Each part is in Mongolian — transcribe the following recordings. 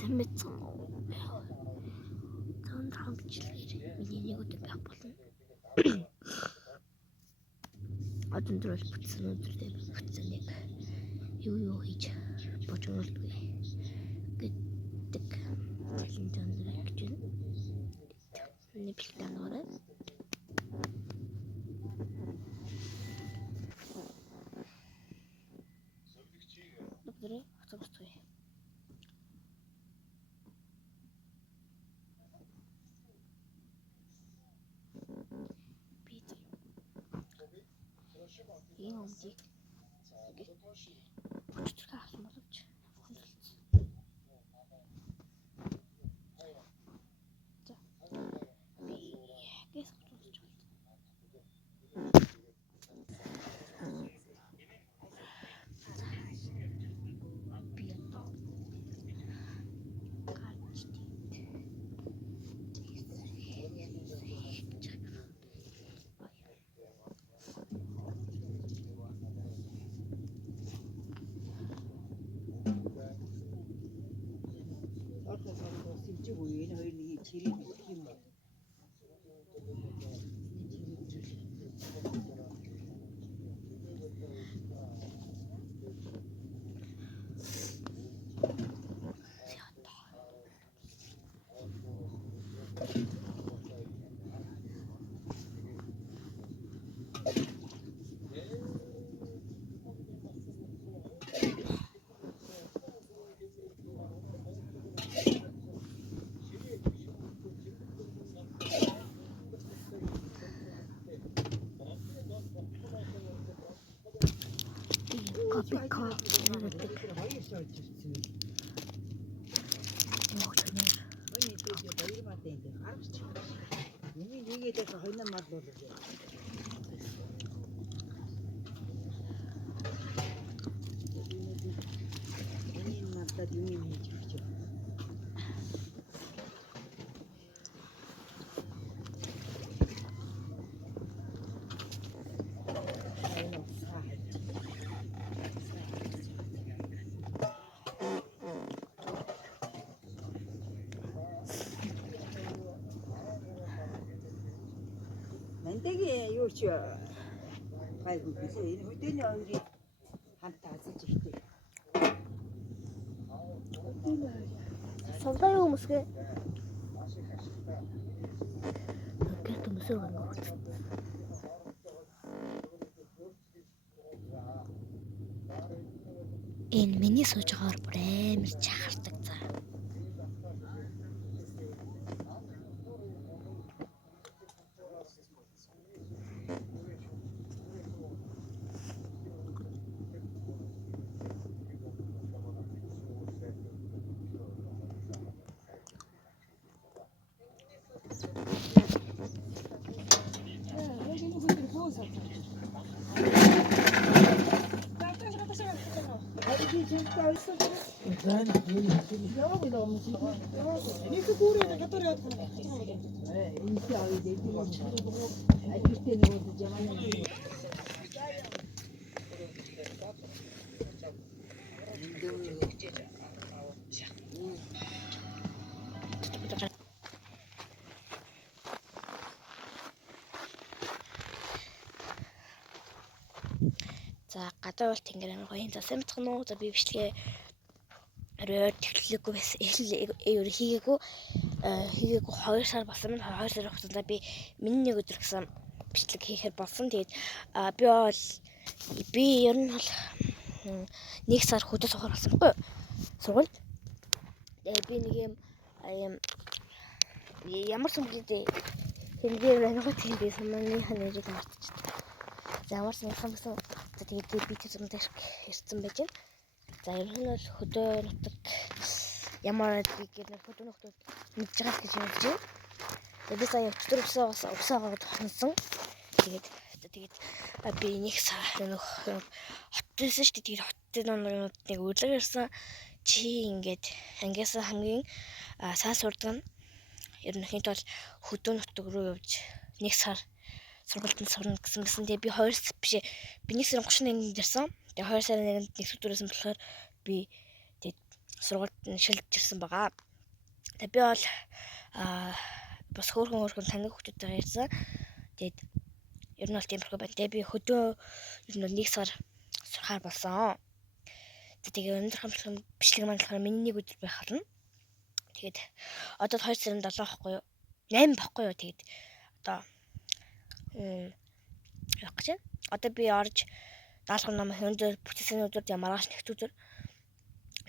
сайн мэдсэн үү? Танд хамжилгээр миний нэг өдөр байх болно. Одон дрол бүтсэн өдрөдөө бүтсэн яг юу хийж бож өгөлгүй гэдэг олон жанрыг гэж байна. Миний бэлтгэн орой. Добре, автобустой. ийм өмдийг өчтөр хаасан боловч за би гэс хурцуулж энэ хоёр нэг чирээ гэх юм байна. Мантэгийн юу ч гайгүй билээ. Энэ хөдөөний хоёрыг хамт азаж ихтэй. Сонтой хүмүүсгээ гэт өмсөөр гэнэ. Энэ миний сууж байгаагаар бүр амар чахардаг за. За гадаа бол тэнгэр гоё за сайн бацхан уу за би бичлэгээ технологигүй бас хийгээгүй 2 сар болсон минь 2 сар хугацаанд би миний нэг өдөр гэсэн бичлэг хийхээр болсон. Тэгээд би ер нь бол 1 сар хөдөө сухар болсон байхгүй сургуульд. Тэгээд би нэг юм ямар сүмглэдээ тэнгэр анхаа тэнгэр сумныхаа нэрийг мартчихлаа. За ямар санагсан гэсэн за тэгээд би тэр зам дээр ирсэн байж байна. За ер нь бол хөдөө нутаг ямар гэхээр хөдөө нутаг мэдж байгаа гэж бодож байна. Тэгээд би сая өчтөр усаагаад хонсон. Тэгээд би нэг сар хотсон шүү дээ. Тэгээд хотын нэг өглөө ирсэн чи ингээд ангиасаа хамгийн сайн сурдаг нь ер нь хэд бол хөдөө нутаг руу явж 1 сар сургуульд сурна гэсэн. Тэгээ би 2 сар биш би 1 сарын 31-нд ирсэн. Тэгээ 2 сарын 1-нд нэг өдрөөсөн болохоор би тэгээд сургуульд шилжиж ирсэн байгаа. Тэгээ би бол бас хөөрхөн таныг хүмүүстэй ярьсан. Тэгээд ер нь бол тиймэрхүү байна. Тэгээ би хөдөө ер нь нэг сар сурахаар болсон. Тэгээ өнөөдрийн бичлэг маань болохоор миний нэг өдөр байх болно. Тэгээд одоо 2 сарын 7 байхгүй юу? 8 байхгүй юу? Тэгээд одоо яг гэж байна. Одоо би орж даалгавар намаа өндөр бүтээсний өдрөд ямаргааш нэгт өдөр.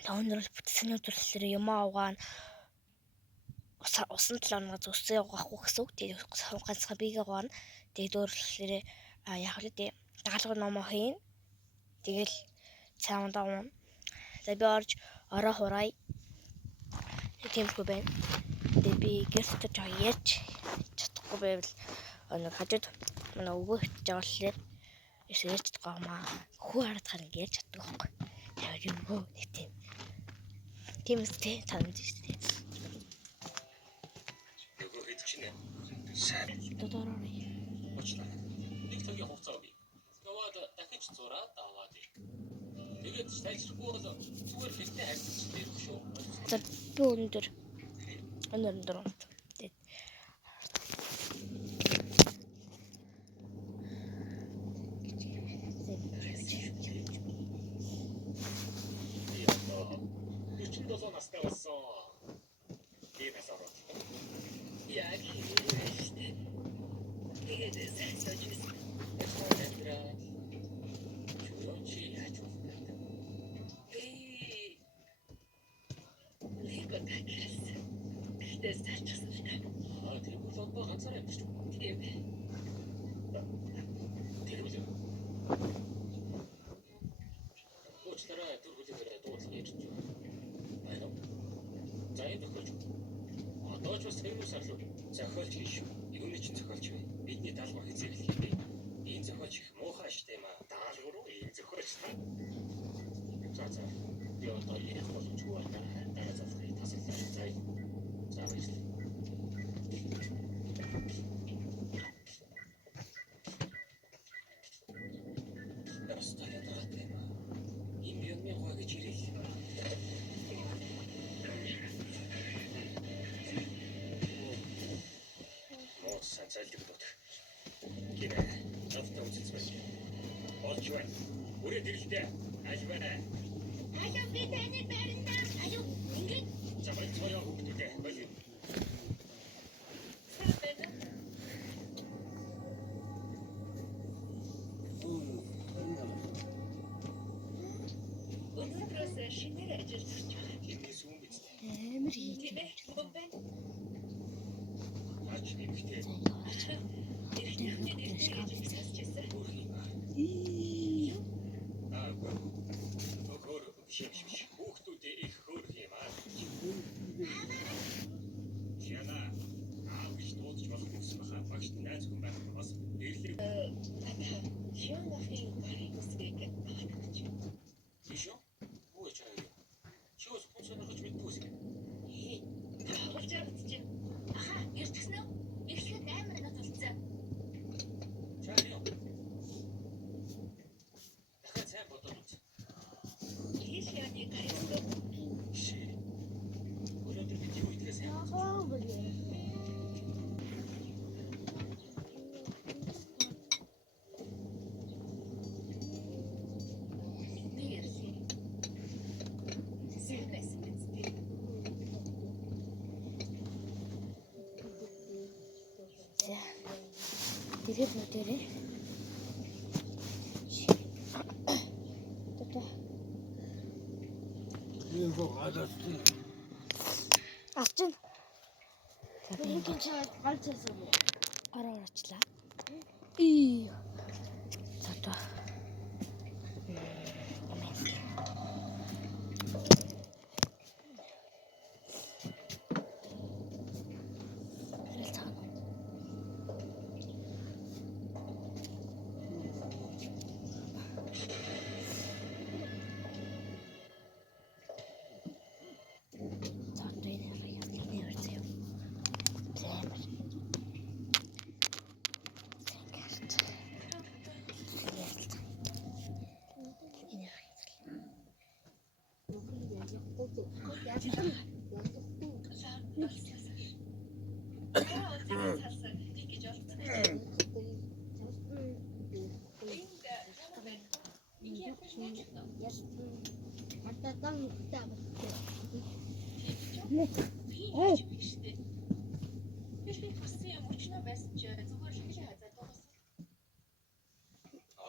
Өндөр бол бүтээсний өдрөөр юм авгаана. Усан 7 хоног зүсээ явахгүй гэсэн үг. Тэгээд ганцхан бигээ гоорно. Тэгээд өөрөлдөлөөр яг л дээ даалгавар намаа хийн. Тэгэл цааван давна. Тэгээд би орж ороо хурай. Тиймэрхүү байна. Тэгээд би гэртээ жоо ярьж чадахгүй байвал нэг хажууд манай өвгөө хитж байгаа болохоор ярьж чадахгүй маа. Хүү хараад харин ярьж чаддаг байхгүй. Яг юм бөө нэг тийм үстэй танд үстэй. Нөгөө хэд чинь сайн Додороо. очлаа. Нэг цагийн хугацаа өгье. Яваад дахиж зураад аваад ий. Тэгээд сайжрахгүй бол зүгээр хэлтэй харьцаж ирэх шүү. За би өндөр. Тэгээд Чин долоо настай болсон. Тийм асараа. Яг хийвэштэй. Тэгээд сайжраж ирсэн. Чулуучи яаж вэ? Лего такс. Тэс тачсан. Тэр бол ганцаараа юм шүү. Тийм. Тэр үгүй. Уучлаарай, түрүүлгээр дуудлага ярьж байна. Айно. За энэ тохиолж. Одоо ч бас тэрүүс сарлуу. Зохиолч шүү. Юуны чинь зохиолч вэ? Бидний даалгавар хийх хэрэгтэй. Энэ зохиолч их муухай штэ маа. Даалгавар уу? Энэ зохиолч та. За. Би одоо ярих боломжгүй байна. Дараа залхыг тасаллаа. За баярлалаа. Зайлдаг бод. Гинэ. Автоо үзсэн. Олж байна. Үрээ дэрлээ. Аль байна? Алуу би таны байранда. Алуу ингэж Забай цоё хөвгдөө. Баяр. өнөөдрөөс шинээр ажиллаж байна. Хинээс юм биз. амар хийх. Тийм ээ. Бүгд байна. Аач нэмэгтэй. Эхний нэрээр ажиллаж Огор шивш. Хүүхдүүдээ их хөөр юм аа. Яна. Аавч дуудаж болох гэсэн баха. Багш найз хүн байх бас нэрлэг. Шонафын гарыг үсгэж байна. Тийшөө. Юу ч аа. Чиос хүн сонирхож мэддэг үсгэ. Болж явчихсан. Аха, ирчихсэн үү? Эхлээд 8 минут болсон. Чарио. Дахиад сайн бодоод үз. Ийшээний гарыг Өнөөдөр бид юу идэх сайн. Тэгээд нүдэрээ. Ийм гоо гадаад. Авчин. Бүгд чад галцсан уу? Ороо очлаа. Ий. За.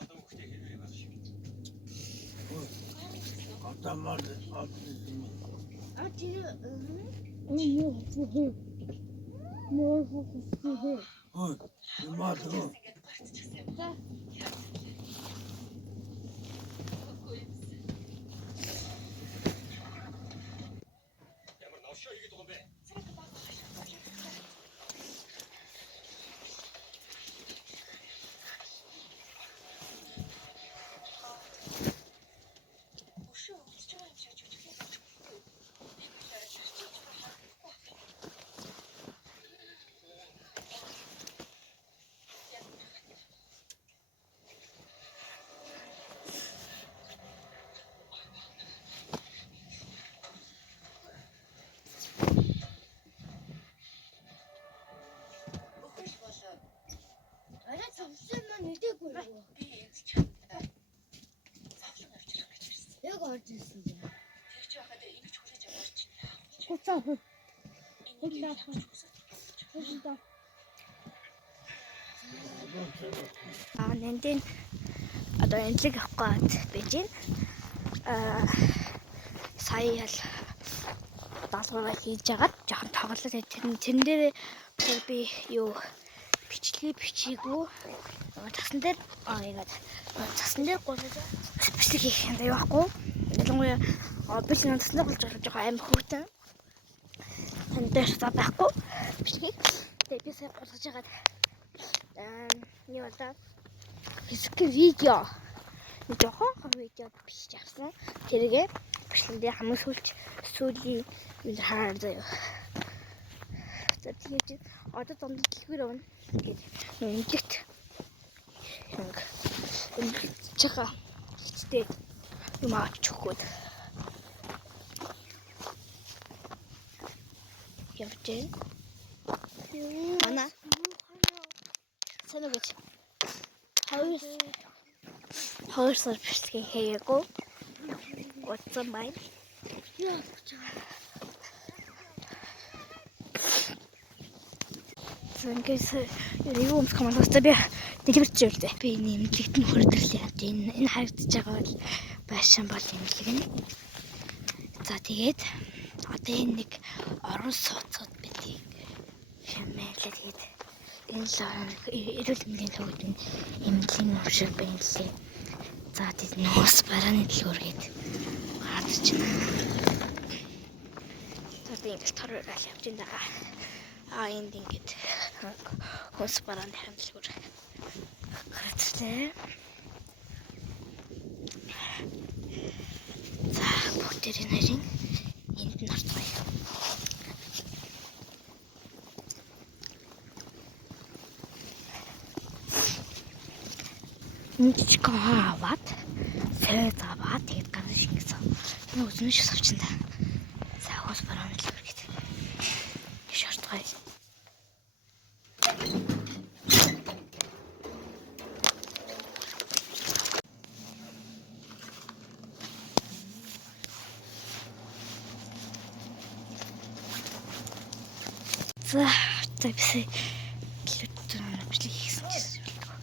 Одоо хөхтэй хэрэг байна шиг. Ямар навшаа хийгээд байгаа юм бэ? Арай цавсан маань нэгдэггүй. Яг орж ирсэн. Нэнтэн одоо энэлэг авах гээд байж байна. Сая л даалгавраа хийж агаад жоохон тоглолоо. Тэрэн дээр би юу бичээгүй. Цасан дээр яагаад цасан дээр гооч бичлэг хийх юм даа яахгүй. Ялангуяа би ч цасан дээр болж байгаа жоохон амар хөөртэй. Тань дээр байхгүй. Бичлэг. Тэгээ би сая болгож агаад юу одоо хэсэг видео жоохон видео бичиж авсан. Тэргээ бичлэг дээр хамгийн сүүлийн хараад заяа. За тэгээд одоо донд дэлгүүр явна. Тэгээд нэмэлт чага хэвчтэй юм авч өгөхөд явж байна. Санагч хойс бичлэг хийгээгүй. Утсан байна. Ингээс юу юм командоос би дэлгэрч байлаа. Би нэмлэгт нь хөрдөрлөө. Энэ харагдаж байгаа бол байшин бол нэмлэг нь. За тэгээд одоо энэ нэг орон сууцуд бидийг хэмээлээ. Тэгээд энэ л эрүүл мэндийн төвөнд эмнэлгийн өвшиг байна. За тэгээд нуус барааны дэлгүүргээд гарч байна. За би ингэж тороор авч явж байгаа. Энд ингэж хос барааны хэмжлэгүүр гарчлаа. За бүгдээрээ нарийн энд нь орцгоё. Ничко аваад сэй заваад тэгээд гарна шиг гэсэн. Энэ үзмэш савчинда. За хос барааны дэлгүүр гэдэг. Шортгоё. За тэпси лүтэн бичлэг хийсэн чинь болдог.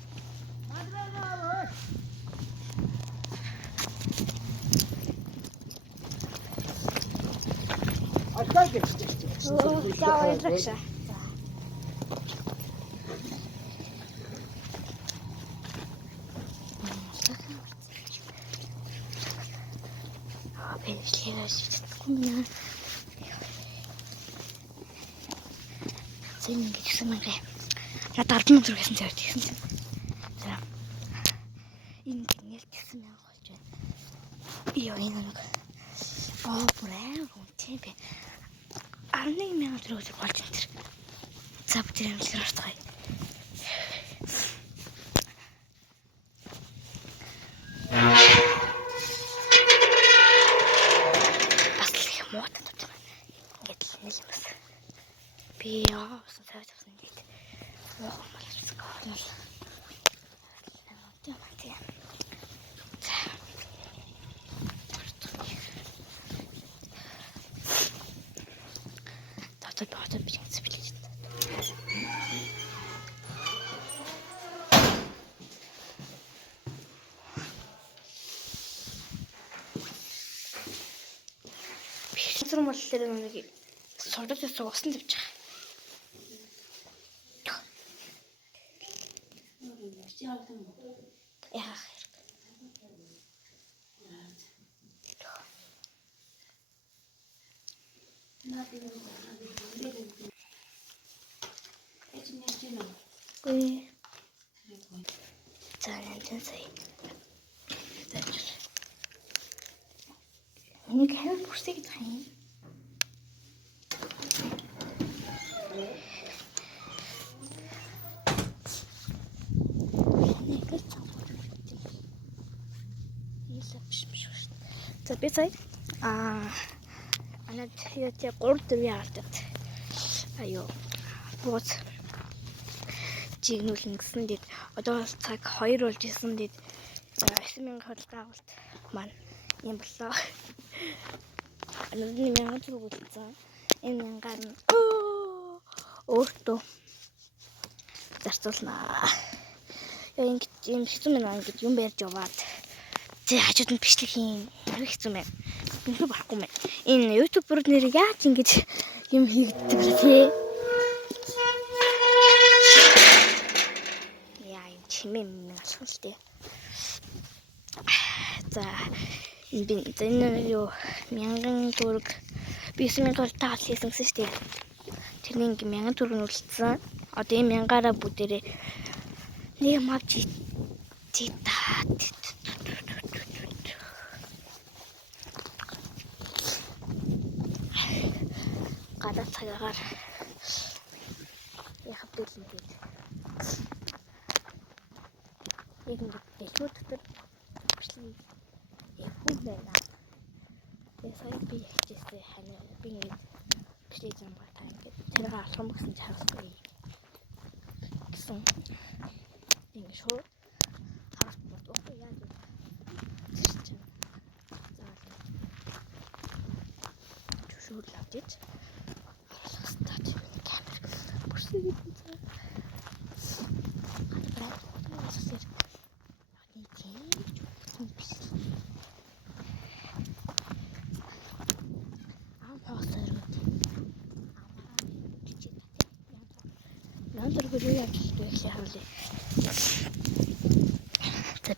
За ойлгош. Би бичлэгээс мэдгүй. Зин гэсэн мэнгэ. Надад 10,000 зүрхсэн цайд гэсэн чинь. За. Энэ гинэл гэсэн мянга болж байна. Йоо энэ нэг. Бүрээ үнтэй би. 11,000 зүрх болж энэ тэр. За бүтээр амжилтаар ортгоё. бодоод би ингэж билээ. Бихсэр боллоо нэг сурдад усан тавьж байгаа. Яах гүй. Заанан сая. Энийг хэн бүрсийг тань. За би сая анад яа 3-4 яартад аюу бууз жигнүүлэн гэсэн дэд одоо цаг 2 болж исэн дэд 9000 худалдаа авалт маань юм боллоо. Анад 1000 төгрөг үлдсэн. Энэ 1000-аар нь өөртөө зарцуулнаа. Яа ингэж юм хэцүү мэн ингэж юм барьж яваад хажууд нь бичлэг хийн. Арай хэцүү мэн. Үнэхээр барахгүй мэн. Энэ YouTube-оор нэр яаж ингэж юм хийгддэг вэ тий? Яа юм чимээ алах л тий. За энэ юу 1000 төгрөг би 9000 төгрөгтэй хийсэн шүү дээ. Тэрний ингээ 1000 төгрөг үлдсэн. Одоо энэ 1000-аараа бүгдээрээ нэг юм авч таа. Гадаа цагаагаар яхав дэлэн гээд. Яг ингэ дэлгүүр дотор бичлэг хүн байна. Тэгээ сая би хичээсээ хань би ингэ бичлэг юм байна гэдэг. Тэр алхам гэсэн чарахгүй. Гэсэн ингэ шууд харах болов яа гэж. Шууд лавдэж. За би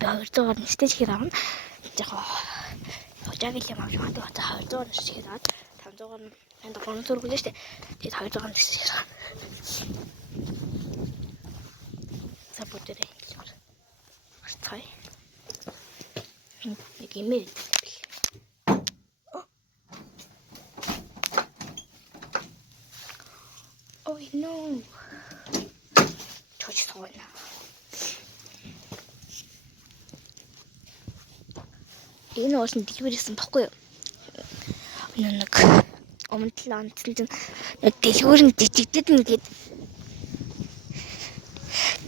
200-аар нэстэж хэр авна. Жохоо хожааг л юм авч байгаа. 200-аар нэстэж хэр аваад 500-аар нь 300 төгрөг үлээ штэ. Тэгээд 200-аар нэстэж хэр аваа. За бүгдээрээ хэлбэр. Арцгай. Нэг имэйл бил. Ой no. Чоч тоона. Энэ уулын дэлгүүрсэн баггүй юу? Нэг өмнө 7 онцлон чинь дэлгүүр нь жижигдэд нэгэд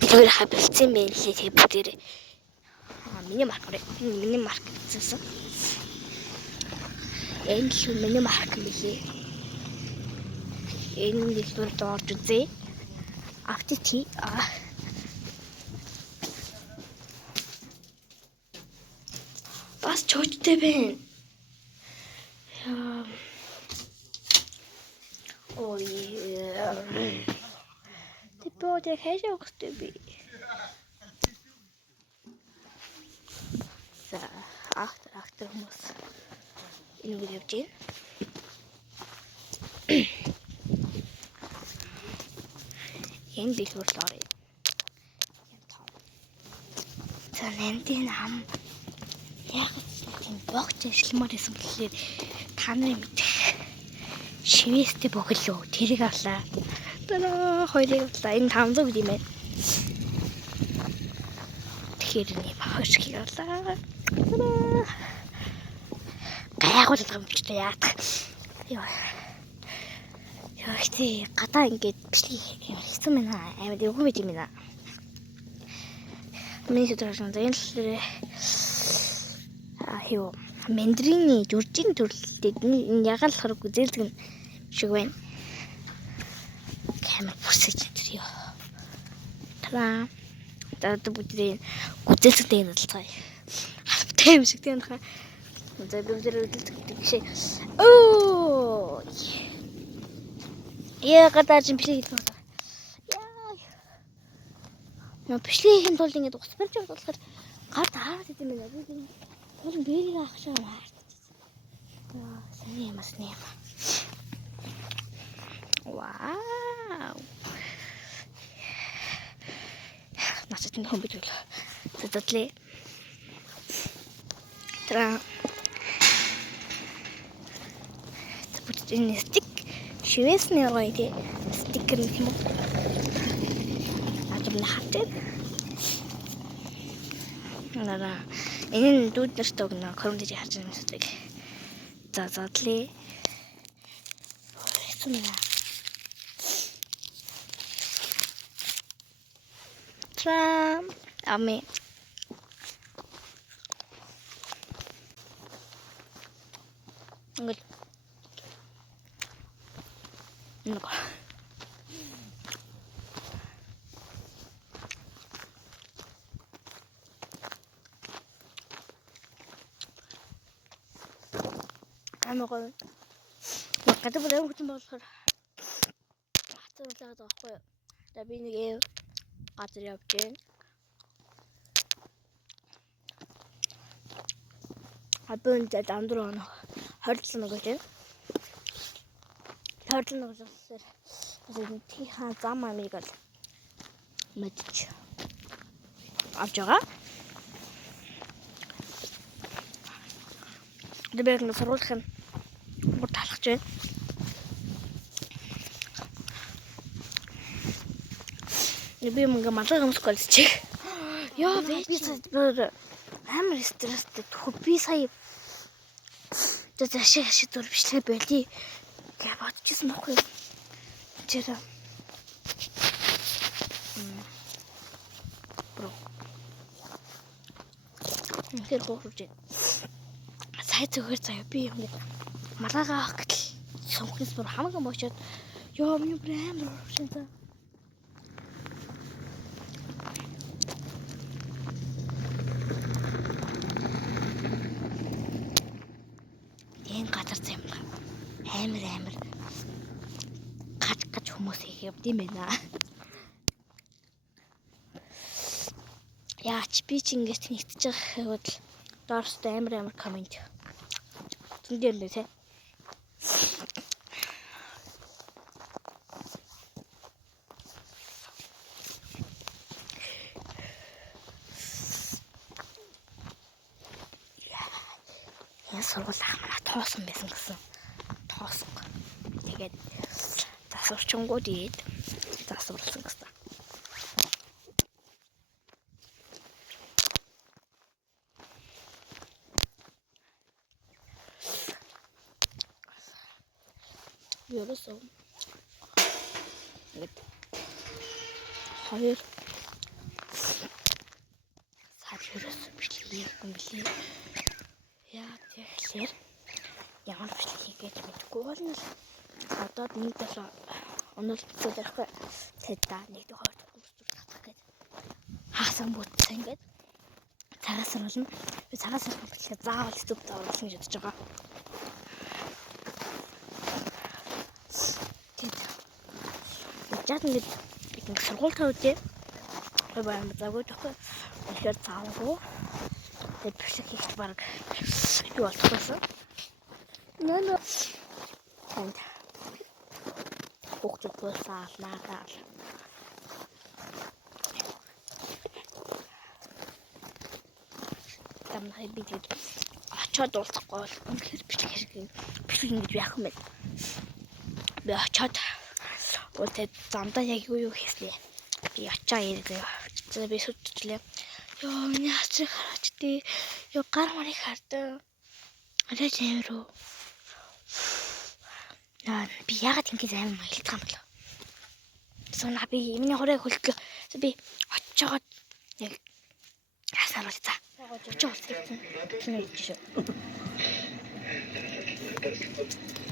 дэлгүүр хабилсан байх лээ тэг бүгдээрээ. Миний марк гэсэн. Энэ л миний марк мэлээ. Энэ дэлгүүр доорж үзье. Автити бас чөчтэй байна. Ой. Тэподэ хэжээ өгсдөө би. За ахтар хүмүүс энэ явж байна. Энэ дэлгүүр л орё. За нэмтийн ам яг тийм богч ажилламаар байсан болохоор та нарын мэдэх шивэстэй бөглөө тэрийг авлаа. Тана хоёрыг авлаа. Энэ 500 гэдэг юм байна. Тэгэхээр нэг хошиг авлаа. Гайхуулга юм ч яадаг. Яа тий гадаа ингээд бичлэг хийсэн мэнэ амар дэвгүй байт юм байна. Миний төдрөсөн энэ л юу мандариний журжин төрлөлтөд энэ ягаал хорог үзэлдэг шиг байна. амар бүсэж энэ ёо. Тара. Одоо бүгдээ гүтэлцтэй энэ талцгаая. Хавтай юм шиг тийм нөхөө. За би бүгдээ үдэлдэг гişээ. Оо. Яа гадаж бичлэг хийх байна. Яа. Нөө бичлэг хийх тулд ингэж ус барьж яваад болохоор гар таараад идэм байна. Би бол бэрийг авах шаа маарт. Яа, саний юм асны юм. Вау. Насад энэ компьютер л. Тэтэтлээ. Тра. Энэ стик шивэсний орой тий. Стикер юм уу? Адам хатээ. Нара. Энэ дүүд нарт өгнө. Коромдэж харж байгаа юм шиг. За задлээ. Хэцүү. Тра. Ами. Ингээл. Нука. Амгаа. Макад бүр юм хүчин болохоор хатруулаад байгаа байхгүй юу. За би нэг газар явж гин. Абын зад андуураа 20 нэг гэж. 20 нэг гэсээр бас тий хаа зам амиг л мэдчих. Авч байгаа. Дэбэг нь сургуулах юм. Бүр талахж байна. Би мөнгө малгай өмсгөл чих. Яа би амар стресстэй би сая зашиг дөр бичлэг байли. Гэ бодчихсон байхгүй. Чира. Бро. Тэр гоохж. Сая зүгээр заяа би юм малгайгаа авах гэтэл сонгохнос бүр хамаагүй мочоод ёо миний бүр амар урагшин за. Энэ газар зам амар гаж хүмүүс их юм байна. Яач би ч ингэж нэгтэж байгаа гэвэл доорстой амар комент. Зүндэр нэ тэ. Сургууль хамаа тоосон байсан гэсэн. Тоосон. Тэгээд засварчингууд ийд засварлсан гэсэн. Ёросон. Нэг. Хоёр. Саржурас бичлэг юм билээ. Яа тэгэхээр ямар бичлэг хийгээд мэдгүй болно л. Одоо нэг дашаа онол бицээд байхгүй. Тэдда нэг дэх хоёр гүрсүр татах гээд хаасан бүтсэн ингээд цагаас оруулна. Би цагаас оруулах бичлэг заавал зүгт оруулах гэж бодож байгаа. Жаад ингээд сургууль тавьдээ. Баян загвар тохой. Тэгэхээр заавал тэгээд бичлэг хийх баг юу болох вэ? Нөө. Танд. Бүгд тусаалнаа. Тамхи бидэд очоод уулзахгүй бол үнэхээр бичлэг ингэж яах юм бэ? Би очоод уулзаад замдаа яг юу хийслээ. Би очоо ирээ. За би сүтчлээ. Ёо миний хацрыг хараач тий. Ёо гар марыг хардаа. Арай зэврүү. Наа би яагаад ингэж амар маялдах юм бэ? Сунаа би миний хорыг хөлтлөө. Би очоод яг хасаар бол за. Очоод уулзсан. Тийм гэж шүү.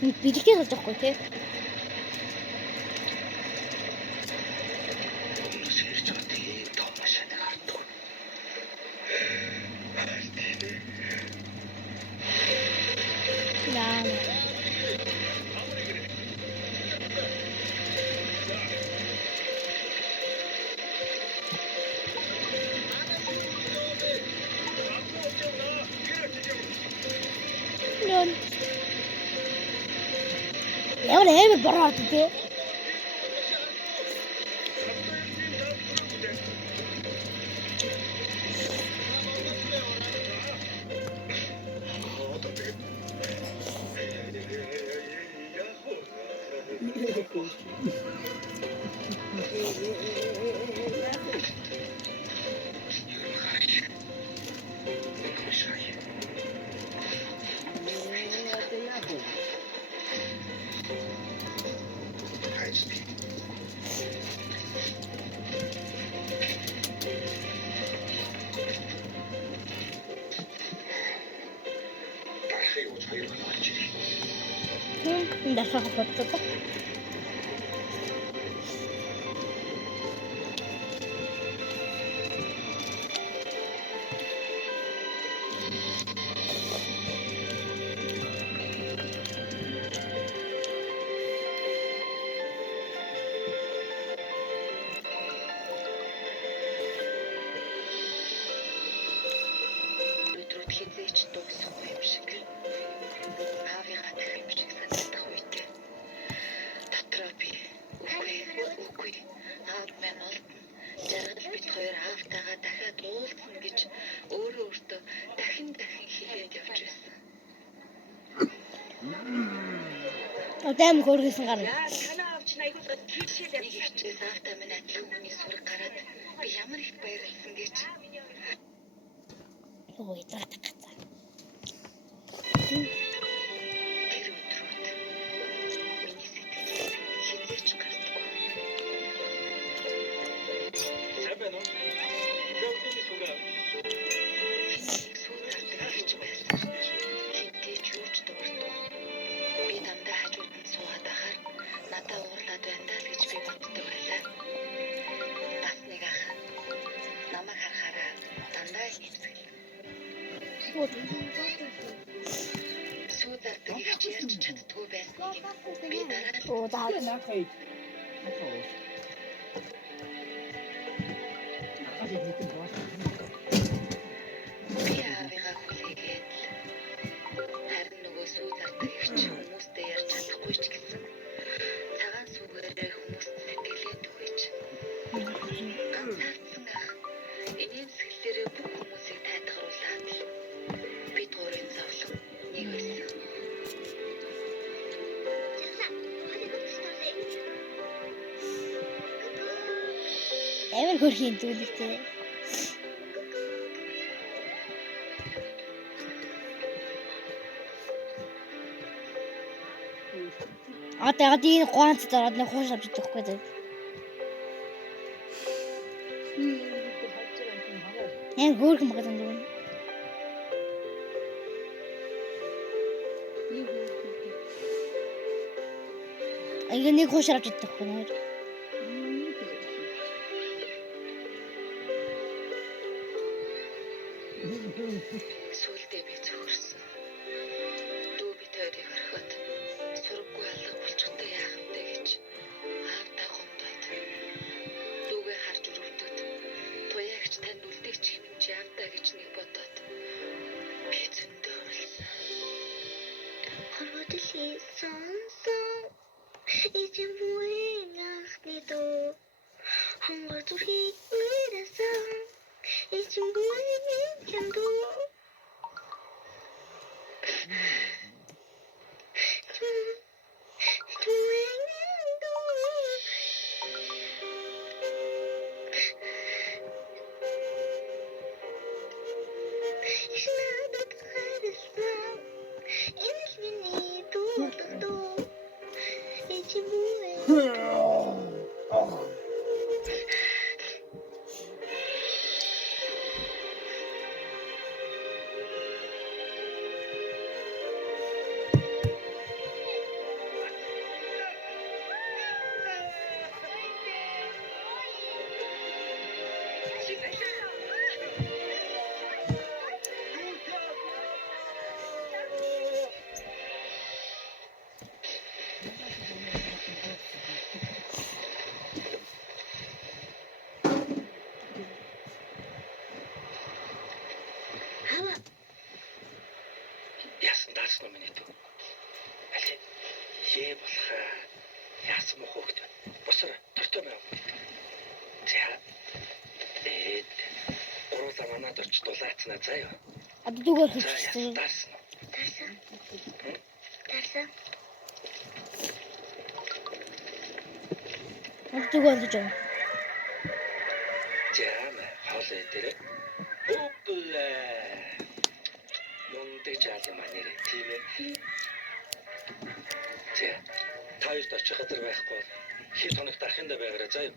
Би бидэхийг болж байгаа хгүй тий. Яа. Нон. Ямар амар бороод тий. Hindi siya kapatid ko. Өдрүүд хизээч дуусахгүй юм шиг. Аавыгаа тэр юм шиг санагдах үедээ. Дотроо би үгүй аав минь олдно. Жаргал бид хоёр аавтайгаа дахиад уулзна гэж өөрөө өөртөө дахин хэлээд явж байсан. Одэм хөргөсөн гарна. Танаа авч найгуулгад тийшээ нэг хичээс аавтай минь адилхан хүний сүрэг гараад би ямар их баярлсан гэж. Ой, таатах. Тэр өдрүүд миний сэтгэлд хизээч гардаггүй. Сайн байна уу? Зөвхөн сүгэ. Сүүтарч байсан. Хинтэж юуч дуурдаг. Би дандаа хажууд нь суугаад ахаар надаа уурлаад байна даа л гэж би боддог байлаа. Бас нэг ах намайг харахаараа дандаа хэмсгэл. Сүүтарч ярьж чаддгүй байсныг би дараа нь Оо даа. би аавыгаа хүлээгээд харин нөгөө сүүтарч хүмүүстэй ярьж чадахгүй ч гэсэн цагаан сүгээрээ хүмүүст сэтгэлээ түгэж ганцаардсан ах инээмсэглэлээрээ бүх хүмүүсийг тайтгаруулаад л бид гурийн зовлон нэг байсан. Амар хөрхийн дүүлэгтэй. Тэгээд энэ ганц дараад нэг хоош авч идэхгүй дээ. Яа хөрх магадгүй юм. Аяга нэг хоош авч идэхгүй нэр. Сүүлдээ би зөвхөрсөн. Дүү би тойрыг орхиод сургаггүй алга болчихтой яах вэ гэж аавтай гомдоод. Дүүгээ харж өрөвдөд туяагч танд үлдээч хэмж аавтай гэж нэг бодоод би зөндөө болсон. Хорвот хийсэн эцэм буйн ахны дөө хонгор зүрхийг үрэсэн эцэм буйн хэмдүү. Даасан юм нэ. Аль ээ болохаа яасан мөх хөхт. Босоо төртөө мэн. За. Гурлаа манад орч дулаацна заяа. Одоо зүгээр хэлчихсэн. Даасан. Зүгээр гэж байна. Жаам хоолой дээр. Өөглөө. Мундаг жаал юм аа нэрээ тийм ээ. За. Таярт очих газар байхгүй. Хэд хоногт ахында байгаарай заяа.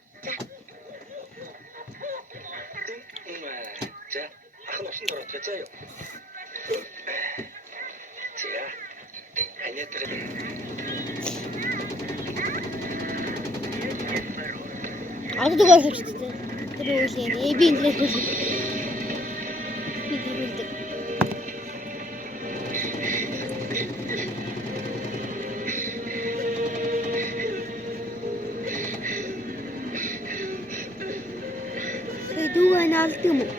За. Ах нь усан дөрөв заяа. За. Анятэг. Одоо зүгээр хэлчихсэн. Тэр үеийн би интернет хөл. Би хэлдэг. Дүүгээ наалдаг юм уу?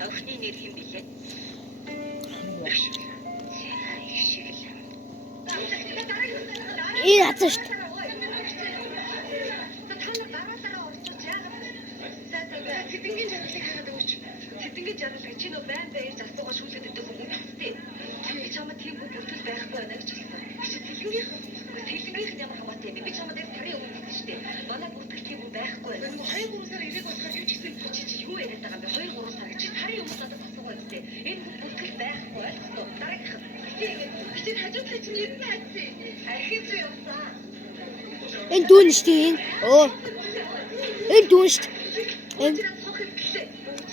Охины нэр хэм билээ? Энэ хацсан шүү дээ. Тэдэнгийн жаргалыг хараад өгөөч. Тэдэнгийн жаргал чи нөө байн байж асуугаа шүүлээд өгдөг юм үстэй. Би чамд тийм бүх бүртэл байхгүй байна гэж хэлсэн. Тэдэнгийн ямар хамаатай юм. Би чамд дээр сарын өмнө хэлсэн шүү дээ. Манай бүртэл тийм хүн байхгүй байна. 2-3 сар ирэх болохоор юу ч гэсэн чи юу яриад байгаа юм бэ? 2-3 сар гэж сарын өмнө надад асуугаа үстэй. Энэ бүх бүртэл байхгүй ойлгосон. Дараагийнх. Би хажуудлаа чинь ирнэ хацсан. Архив зүй явсан. Энэ дүүн шүү дээ. Оо. Энэ дүүн шүү дээ.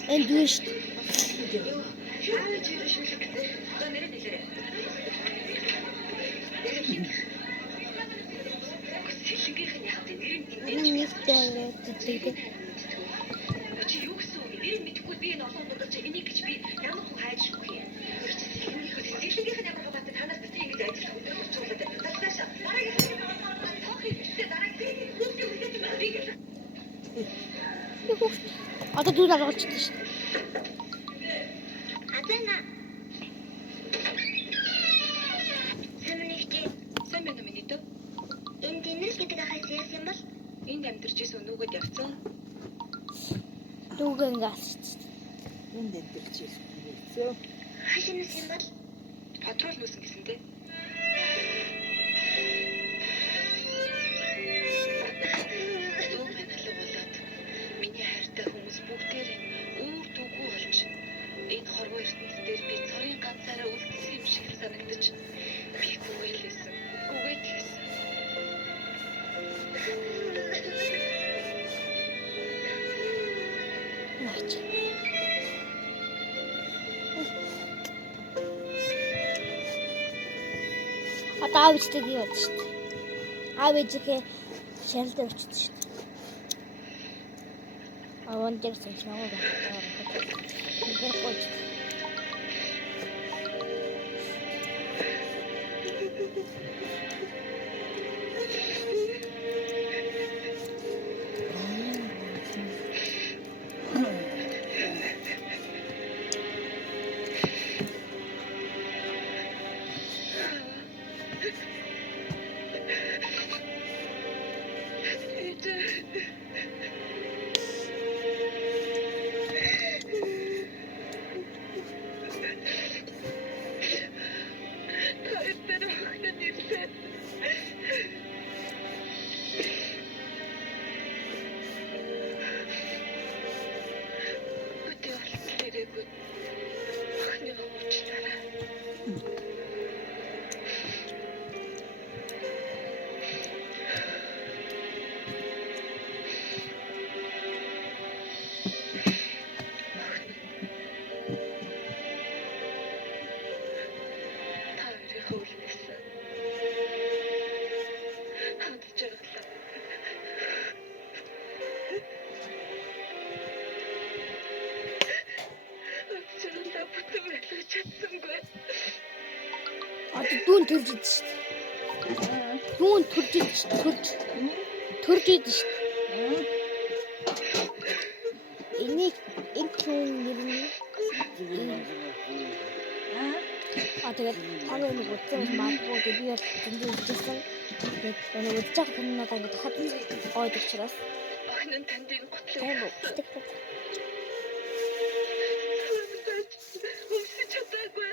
Энэ дүүн шүү дээ. Энэ нэг дээ. Чи юу гэсэн үг? Нэр мэдэхгүй би энэ олон удаа чи энийг гэж би ямар хүн хайж өгөх юм? Сэлгийнх нь ямар хамаатай танаас би ингэж ажиллах хүчлээд тасааш дараагийн Одоо дүүн алгалчихсан шүү дээ. Адана. Сайн байна уу миний дөө? Энд Дэнэс гэдэг ахаас яасан бол Энд амьдарч исэн нүгэд явцсан. Дүүгээ ингээс шүү дээ. Энд дэрч ирсэн. хашинаас юм бол Патрул нүүсэн гэсэнтэй. Дүү минь алга болоод миний хайртай хүмүүс бүгдээр үүр дүүгүй болж энэ хорвоо ертөнцийн дээр би цорын ганцаараа үлдсэн юм шиг санагдаж би гүйлсэн. Наач. Одоо аавчдаг юу болж шүү дээ. Аав ээжийнхээ шалд очсон шүү дээ. Аван дээр сонч наваа байна. Ингээд гооч. юун төрж идэв шүү дээ. Юун төрж идэв шүү дээ. Төрж идэв шүү дээ. Энийг юун нэр нь тэгээд таны нэг үзсэн юм магадгүй би бол зөндөө үзсэн. Тэгээд өнөө үзэж байгаа хүн надад ингэ хад гойд учраас Охин нь тандын готлоо. тийм үү. Өмсөж чадаагүй.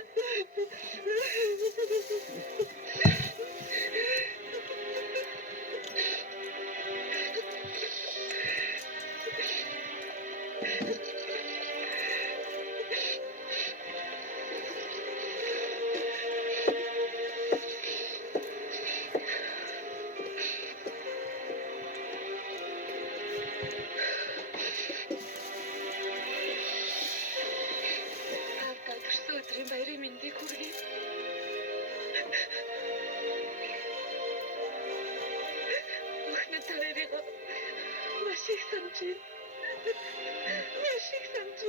Өдрийн баярын мэндийг хүргэе. Охин тарайг маш их санаж байна. Маш их санаж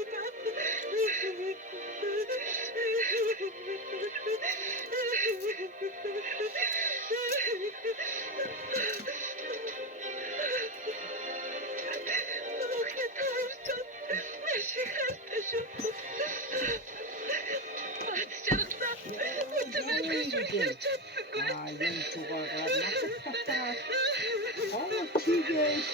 Yung sugar nakakatawa. Oh, tigers.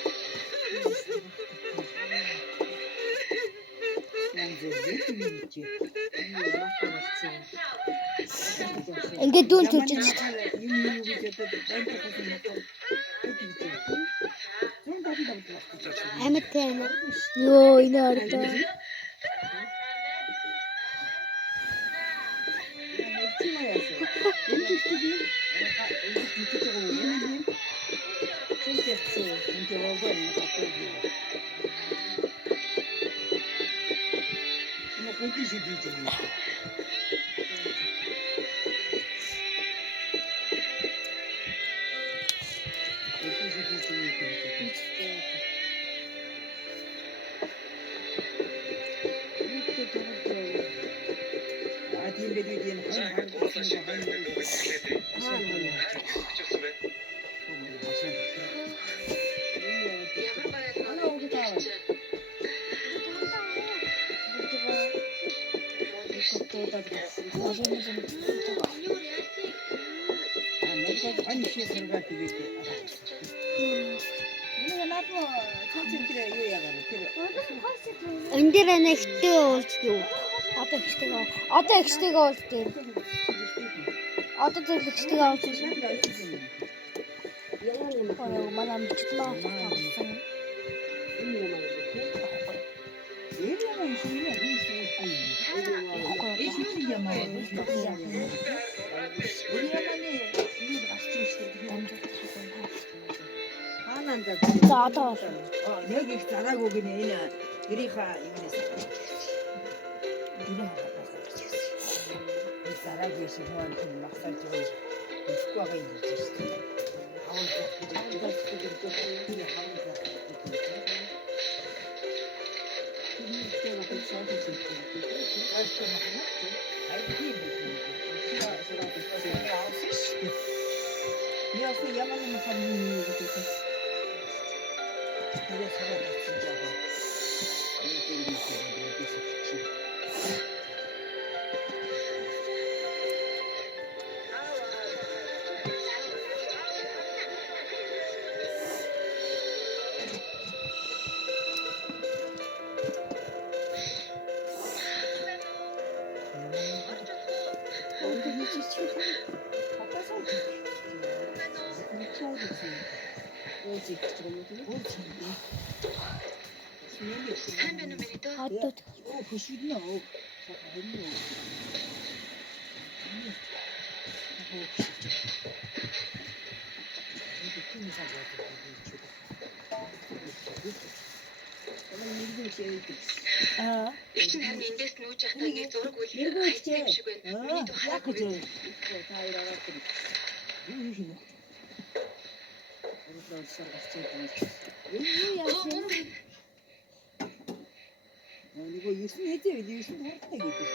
Ингээд дүүн төрж идэв шүү дээ. Амьд тийм. Йоо, энэ ордоо. Энд дээр нэгтэй уулздаг юу? Одоо ихтэйгээ. Одоо ихтэйгээ уулздаг. Одоо тэр ихтэйгээ уулзсан. Яа, манай мчтлаа тавсан. За одоо яг их зараагүй гинэ энэ гэрийнхаа юмнаас. Зараагүй шиг маань магсаж байгаа. Ихгүй байгаа юм шиг шүү дээ. Сайн байна уу Мэридо? одоо Хөшигнө. Би чинь харин эндээс нүүж явахдаа нэг зураг үл хайцсан юм шиг байна. Мэридо хараагүй байна. Нөгөө 9 хэзээ 9 хурдтай гэдэг.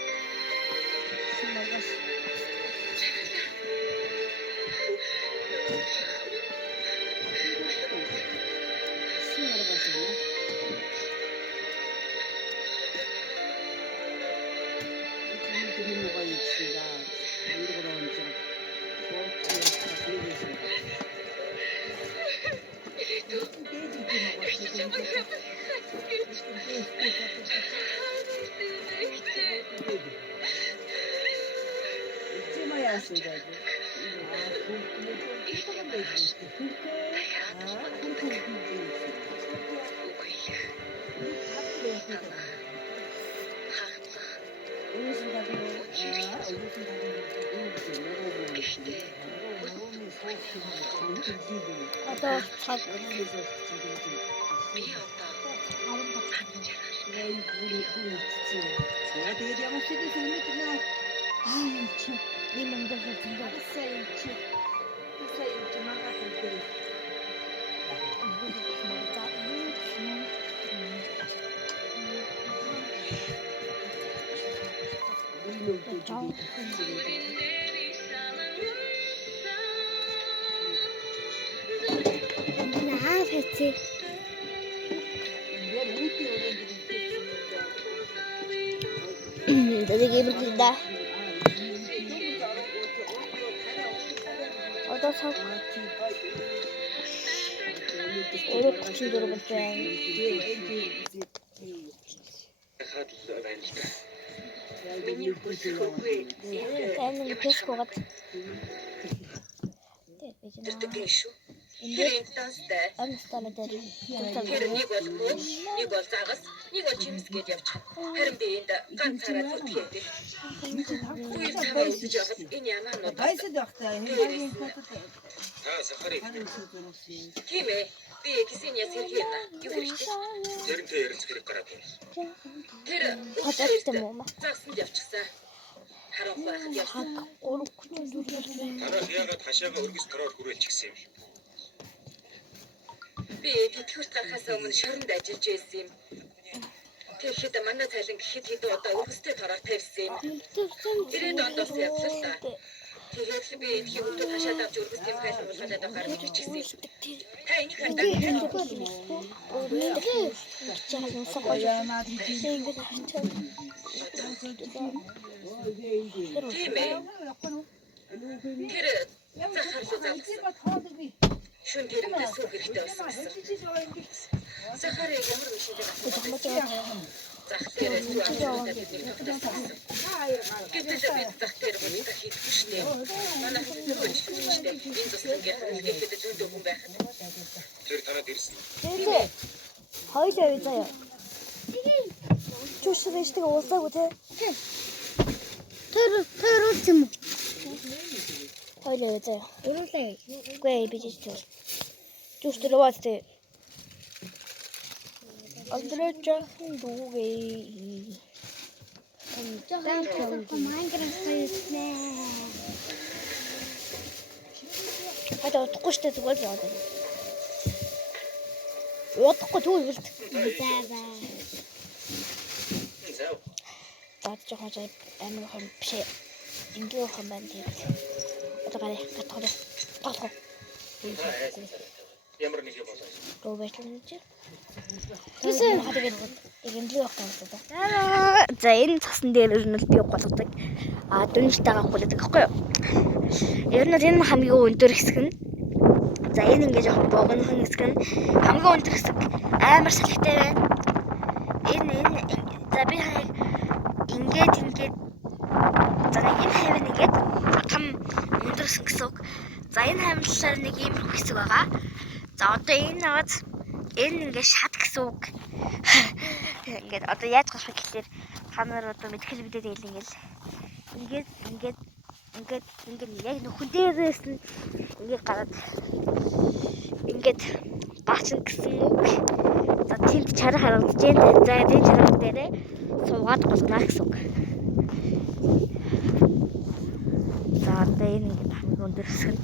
Чимээ яасан бэ? Одоо цаг Тэгээд ямар ч зүйл мэднэ. ийм өндөр хэлцэндээ Сайн чи. Сайн чи магад хэлээ. наа хэцээ. Дээг юм даа. Одоо цаг 3:34 болж байна. Хаад байна л да. Миний хүсэх үгүй. Таны фэйсбүүкэд Тэгтээ шүү. энэ Тэр инстастай. амстана дээр Тэр нэг бол хөөс, нэг бол загас, нэг бол чимс гэж явчих. Харин би энд ганцаараа зүтгэдэг. Үгүй цаваа үзэж явахад энэ ямаанууд Гайсад багтаа энэ Та сахарыг тийм ээ. Би кисэниас хэрхээ на. Юу хэрэгтэй? тэрнтэй ярилцах хэрэг гараад байна. Тэр хадгалт юм уу? загсанд явчихсан. Харах байхад явсан. 3:34 Танаас яагаад хашаага өргөс гараар хүрээлч гисэн юм. Би тэтгэврт гарахаас өмнө шоронд ажиллаж байсан юм. Тэгэхэд манай цайлан гэхэд хэд удаа өргөстэй тороор тавьсан юм. Ирээд ондоос явлаа л да. Тэгээд л би эдгээр хүмүүс хашаад авч өргөстэй хайлт болгоод авахаар биччихсэн юм. Та энийг хандаа. Тийм ээ. Тэр захарлуу завсан. Шүн тэрнээс сүү хэрэгтэй болсон. Захарыг ямар вишээд авсан. Зах дээрээ сүү аваад бидний тогтсон. Гэтэл бид зах дээр бүгд хийдэж штэ. Манай хүмүүс штэ. Энэ зөвхөн ингээд зүйдөө хүн байхад. Тэр танад ирсэн. Тэгээ хоёлоо үе заяа. Чушрэж тэгээ уусаагүй те. Тэр үс юм. Хоёлоо үе заяа. Уруулаа. Үгүй би ч чуш. Чуш төрөөстэй. Андрэж дүүгээ. Хада утахгүй штэ зүгээр л байна. Утахгүй түүл үлд. Зав. Бат жоохон амир хон биш. Ингээ хон байна тэгээд. Одоо гараа гатхоо. Гатхоо. Ямар нэг юм болоо. Руу байтлаа чи. Тэсээ хадагд ирэмлэг явах таасаа. За энэ цасан дээр ер нь би голгодог. Дүнжтэйгээ хүлээдэг байхгүй юу? Ер нь энэ хамгийн өндөр хэсэг нь. За энэ ингээ жоохон богинохон хэсэг нь хамгийн өндөр хэсэг амар салхитай байна. Энэ за би ингээд за энэ хавь нэгээд том өндөр хэсэг гэсэн үг. За энэ хавьлаар нэг ийм хэсэг байгаа. За одоо энэ аваад энэ ингээ шат гэсэн үг. Ингээд одоо яаж гарах вэ гэхээр та нар одоо мэдхэл мэдээд ийл ингээд яг нөхөн дээрээс нь ингээд гараад ингээд баачин гэсэн үг. За тэнд чарга харагдаж байна. За энэ чарга дээрээ суугаад голгоно гэсэн үг. За одоо энэ ингээд хамгийн өндөр хэсэг нь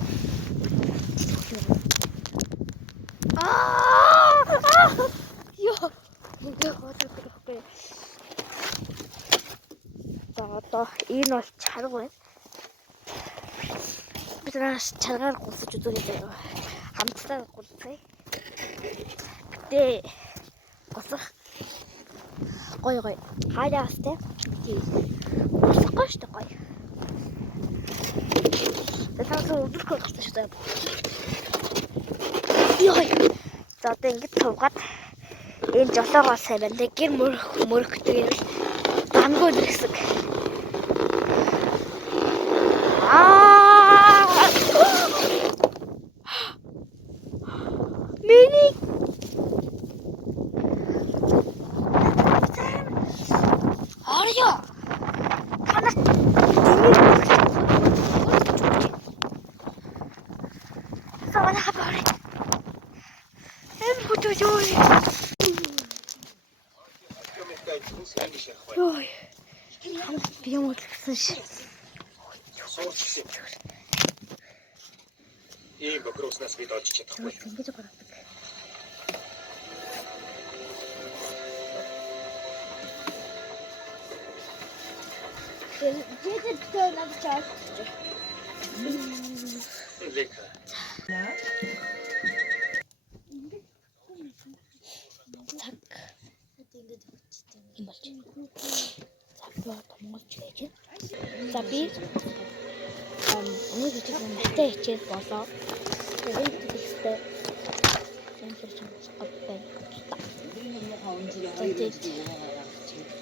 ёо ингээ боддог байхгүй. За одоо энэ бол чарга байна. Бид наас чаргаар гусаж үзүүлээ заяа. Хамтдаа гусцгаая. Тэ гусах гоё. Хаяас тэ. Гусахгүй шүү дээ гоё. Тэгэхээр өдөрхөө гусаж шүү дээ. Ёо. За одоо ингэж суугаад Энэ жолоогоо сайн байна. Тэг гэр мөрөхтэй юм. Дамгүй дэрсэг. Миний Арья. Танаас Савана хапари. Хөтөж. Ой. Би юм хэлсэн ши. Ийм бохроснаас бид олж чадахгүй. Ингэж гаргадаг. Жигэдтэй надад чаас. Лека. Цаг. Юм болж. За томголж байж. За би өнөө хэвчээ натаа хичээл болоо. Тэгээд ихтэй энэ ч автай.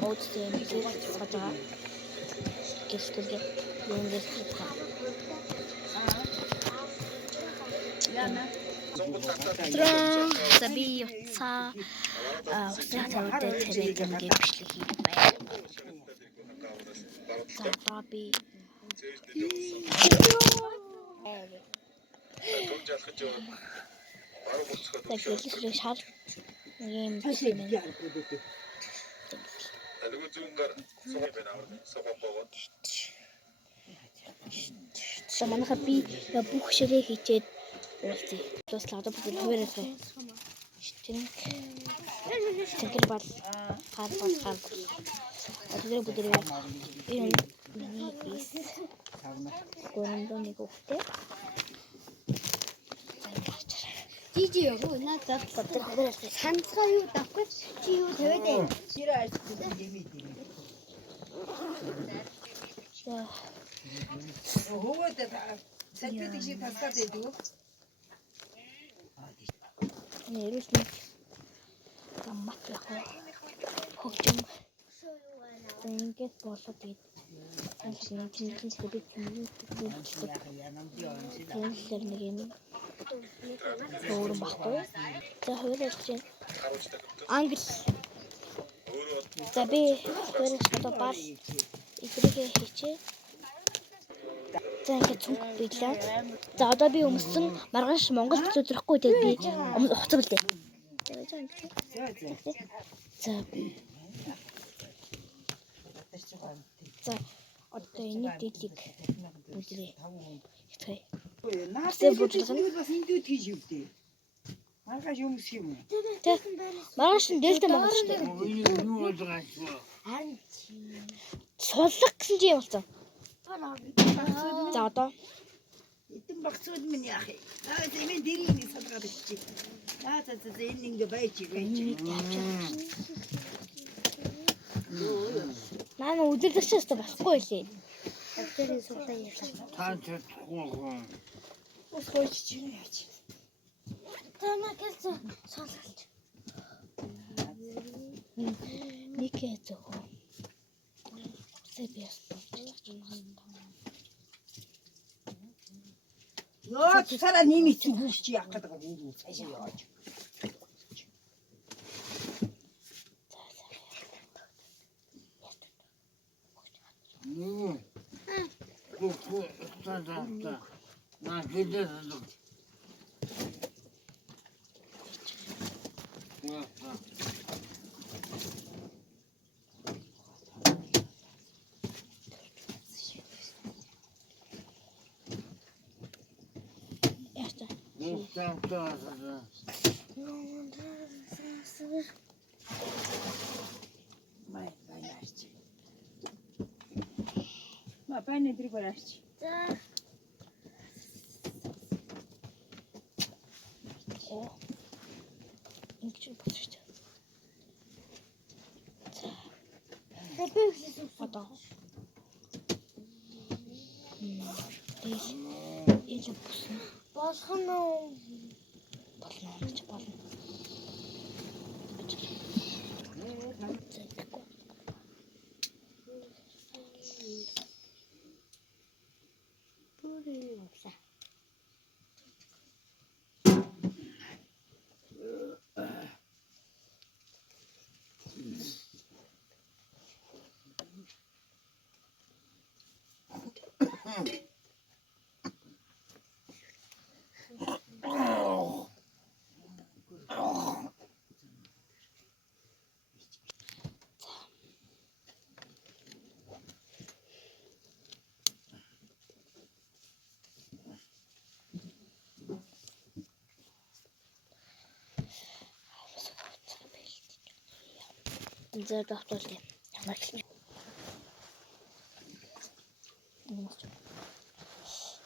Моодтэй мэдээж сажаа. Гэсгэлээ юм дэсгэх. За би яцаа усрахтай телеграмгийн бичлэг хийх байна. За би Тэгэхээр шар юм байна. Нөгөө зүүнгээр суугаад байна. Суугаад боогод. Манайха би бүх ширээ хийчээд уулзъя. Туслаад бүгд хуваарай. Тэгэр бол хаар. Одоо бүгд энэ миний бис гондоны гохтэй. Жижиг яг надад санацгаа юу давхгүй чи юу тавиад байна. Ширээ арчсан юм ийм. Хөөд сэлбэдэг шиг тасгаад байдаг. Нэрээс нэг гаммат яг хөгжим. Ингээд болоод тэгээд энэ чинь би тэр нэг юм өөр баггүй. За хоёроо чинь англи. За би хоёроо одоо бас ихэрэхээ хийчээ. За ингээд цүнх биелээ. За одоо би өмсөн маргааш Монгол бичиж өдрөхгүй тэгээд би хуцаг билээ. За За одоо энэ дэлийг бүлрээ. Хэтгэ. Наасаа бүжиглэн бас индүүд хийж юм дээ. Маргааш юмс юм. Тэ. Маргааш нь дээлтэй байгаа шүү дээ. Суллах гэсэн чи юм болсон. За одоо Эдэн багцууд минь яах вэ? Зэмэн дэрийг садгаад чи. За энэ ингэ байж. Манай өдөрлөгчөөс басгүй лээ. Тэрийн суглаа яасан. Таач чадахгүй. Ус гойч чи яач. Танаа гэсэн сонсолч. Нэг зөхөө. Сэбэс болж байна. Ёо цараа нэмийч хүч чи яах гэдэг юм цаашаа яваач. На гэдэг. Ма байна дрийг бараач. За. Ингэж болчих. Би ихсэн. Одоо. Ийм бүсэн. Болох нь болно гэж болно. Зэр доктор ли. Ямар хэлсэн.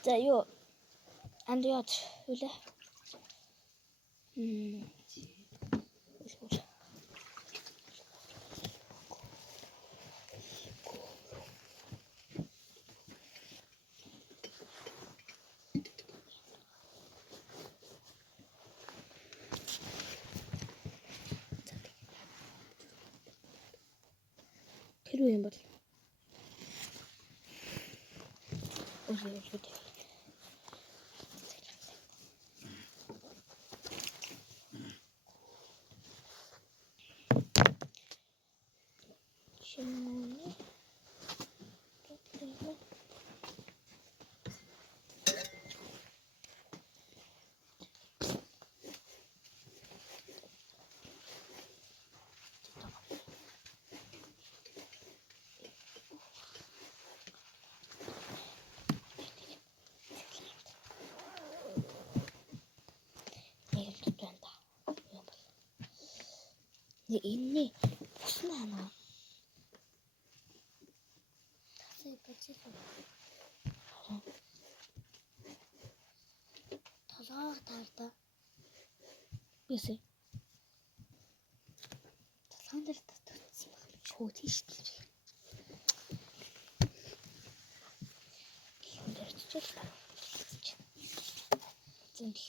За юу андиот үлээ. Тэр юу юм бол? Ой. Шинэ. Энэ буснаа. Тасаа бочиж. Толгойг таарда. Бисээ. Толгойн дээр татчихсан байна. Шууд тийш тийш. Дэрчил та. Зинл.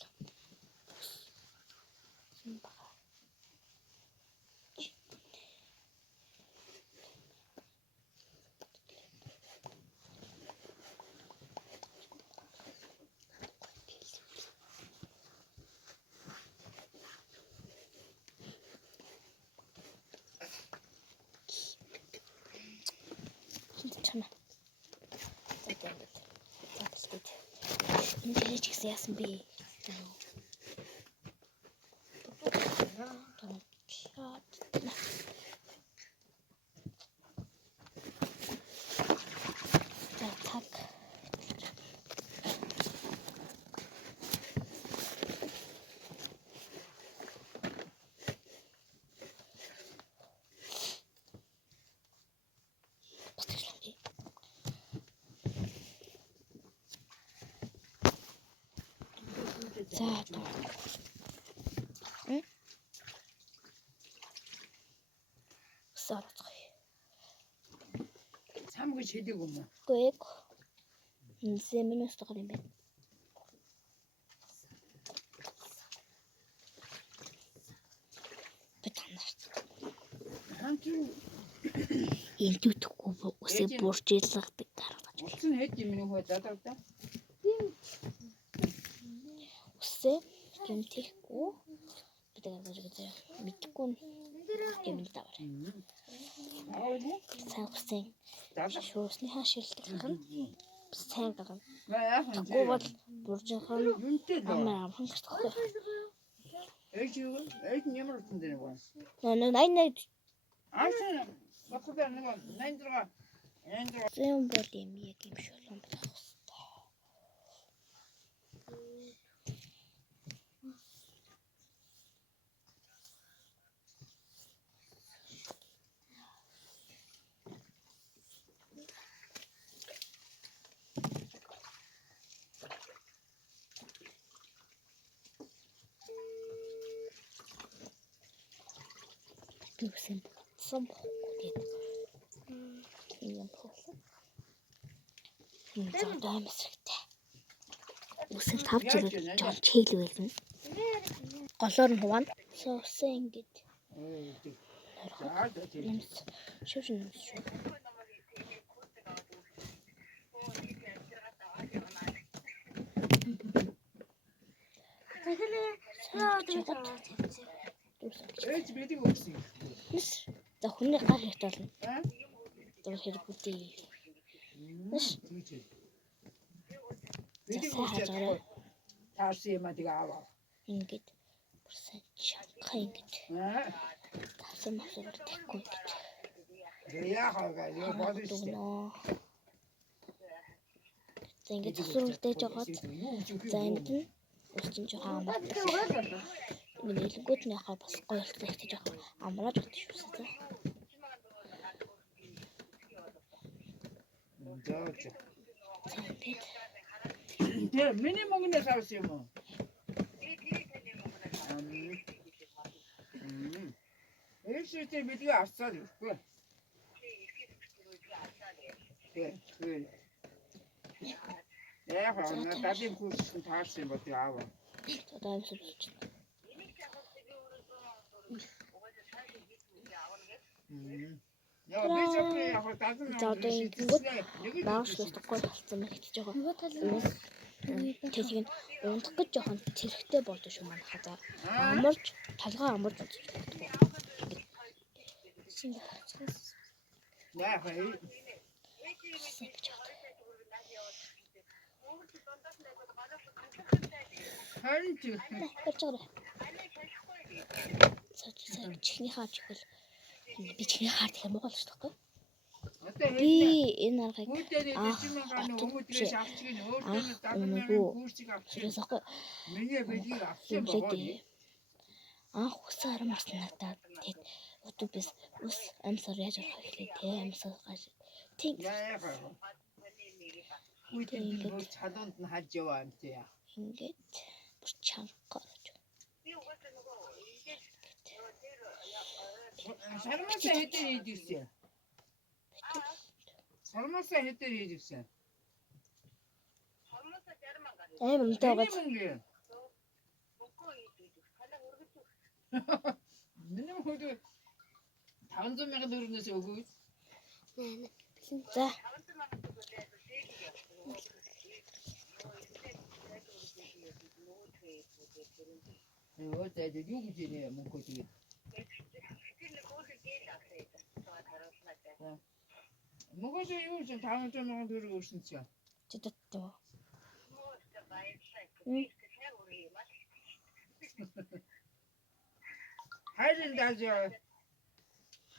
Чана. Энэ ч гэсэн яасан бэ? Так. За. Сарцгай. Сам гэж хэлээг юм уу? Гэг. Сэмэнэс тохор юм байна. Битанарт. Энд түтггүй үсээ бурж ялгадаг гаргаж. Утсан хэд юм нэг хөө задрагдаа. Үсээ гэмтэхгүй. Бид гаргаж үзье. Мэдхгүй гэмэл давар. Сайн үсэн. Шуусны хаашилдаг гэн. Сайн гаргана. Тэггүй бол буржинхан амаа хангахгүй. Ээж ямар утсан дээр байна? Наа Ааша батлаа нэг 86. зэм бол юм яг юм шулуун байх хэвээр. Юусэн сам хоггээд. Ийм болсон. Энэ даамсрагтай. Үсэн тавч ирээд жон чийл байлна. Голоор нь хуваана. Суусан ингэж. Шүүшин шүү. Ээж бидэг өгсөн. За хүний гар хэрэг болно. Дөрөв хэрэг үгүй. Нэш. Бидний сайн үчиж хараарай. таарсан юм а тэгээ аваа. Ингээд бүр сайн чанга ингээд тавсан мавсаар тэхгүй ингээд. Яахаа ёо бодож штэ. За ингээд засвартай жагаад за энд нь устын жоохон амар. Нэлэнгүүд нь яхаа бас гоё болтой ихтэй жоохон амрааж өгч шүүсэн. Жаач. За ингээд Тэ миний мөнгнөөс авсан юм уу? Эштэй бидний авцаа л үгүй. Тэг. Яахаа надад курс таарсан юм бол аваа. за даамсаа болчих. Яа би зөвхөн яг дадсан За одоо ингэнгүүт наашлах гоё болсон байх гэж байгаа. Нөгөө талын Тэсийг нь унтах гэж жоохон зэрэгтэй болдог шүү манайхаа. За амарч талгаа амарч үзэж болдгоо. Шинэ хацгаас яахаа харин чи барьцаарай. За чихний хаач ихэл би чихний хаар гэх юм уу болж таахгүй. одоо Би энэ аргыг Хүүтээр дэжмэн ганы өмөдрөөс авчихын өөртөө дадмын курсыг авчих. чирээс ахгүй Миний бидгийг авчих байгаа. юмлээ. Анх усан арамарс надад тэг утубис ус амсаар яаж авах хэлээ те амсаар гаш. Тэг Яахаа. Хүүтээр бүр чадварт нь хаж яваа юм тий. ингээд бүр чанга орж. Сармасаа хэдээр хийдэгсэн. Сармасаа хэдээр хийдэгсэн. Амтаа Миний бац. мөнгө. Миний мөнгө 500 мянган төгрөгнөөс өгөө. За Йоо дээд юу гэж нэ мөнгө тэгээд. Мөнгө юу ч 500 мянган төгрөг өгсөн чи. чидэттэй.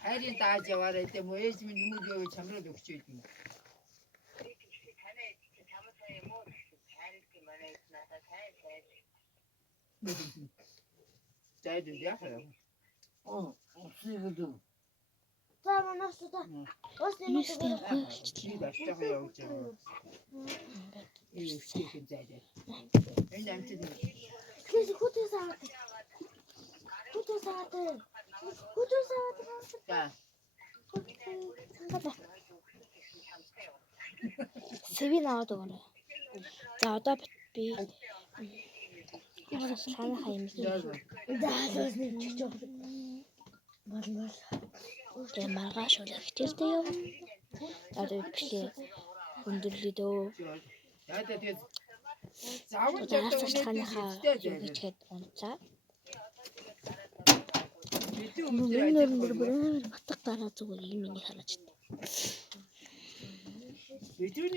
Хайрын дааж яваарай тийм үү? Ээж минь юм уу чамрал өгч байдیں۔ Зайд яхаа. 없으거든. За манаас та. Бас Юус нэмээд тийм гоё Чи даштай явж байгаа. Энэ стейк зайд. Энэ амтд. Тэс хүтээс аваад. Хүтээс аваад. Хүтээс аваад. За. Сэвин аваад өгөөрэй. За одоо би санаа хаяа юм. Заасаас нэмчих жоох. Болмол. Тэгээ маргааш үлэхтэй юм. Одоо бичлээ өндөрлөө дөө. Яа тэгээд заавал Одоо хасаж таныхаа юучгээд унцаа. Нөр батг дараа зүгээр юм ийг хараач.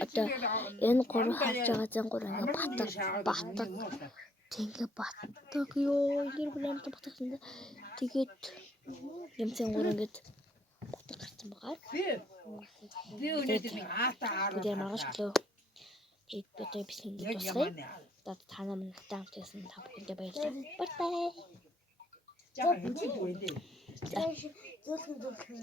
Одоо энэ гурав харж байгаа зэн гурав ингээ батг тэнгэ батг ёо гэр бүлэмт батгсан. Тэгээд юм зэн гурав ингээд батг гарсан байгаа. би өнөөдөр нэг аатаа Тэгээд маргааш өглөө тэгээд би одоо бисний тусгай. Одоо та нар натаа хамт байсан та бүхэндээ баярлалаа. Баярлалаа. За. Зөөлхөн зөөлхөн.